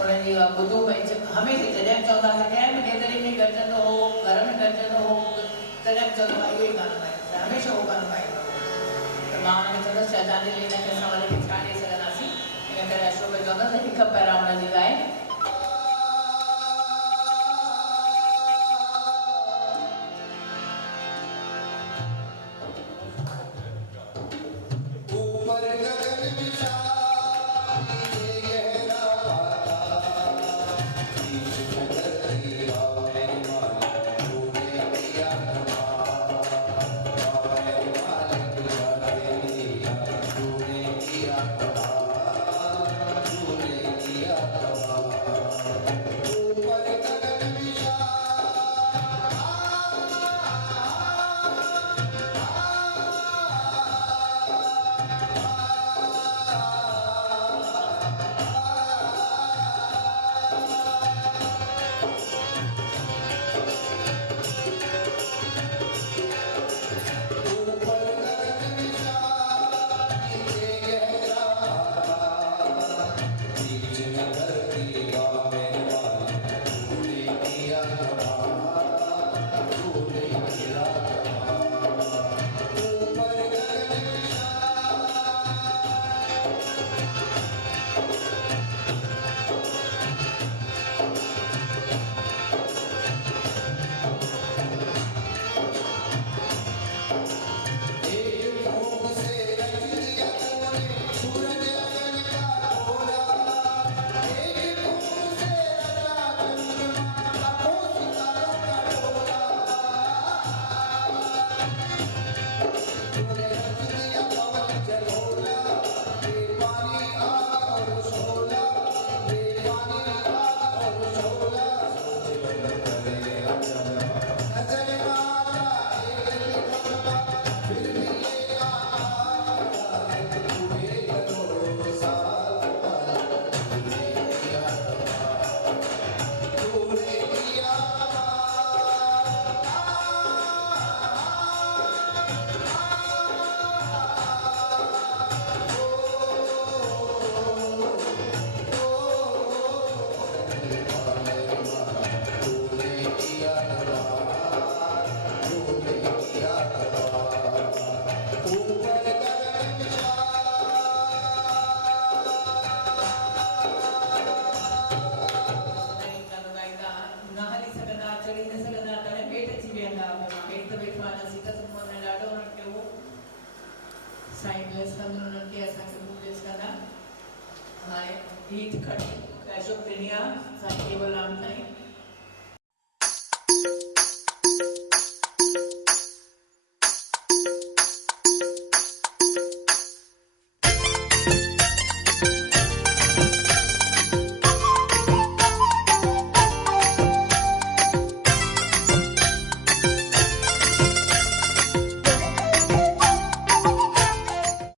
उन्हनि जी ॿुधो भई हमेशह जॾहिं चवंदा कंहिं बि गेदरिंग में गॾिजंदो हो, घर में गॾिजंदो हो, तॾहिं चवंदो इहो ई गानो ॻाईंदो, हमेशह उहो गानो ॻाईंदो हो। त मां हुनखे चवंदसि श्रद्धांजलि हिनखे असां वरी छा ॾेई सघंदासीं, इन करे अशोक चवंदसि हिकु पहिरां हुनजी ॻाए। गीत खड़ी अशोक प्रिया साईं केवल राम साईं।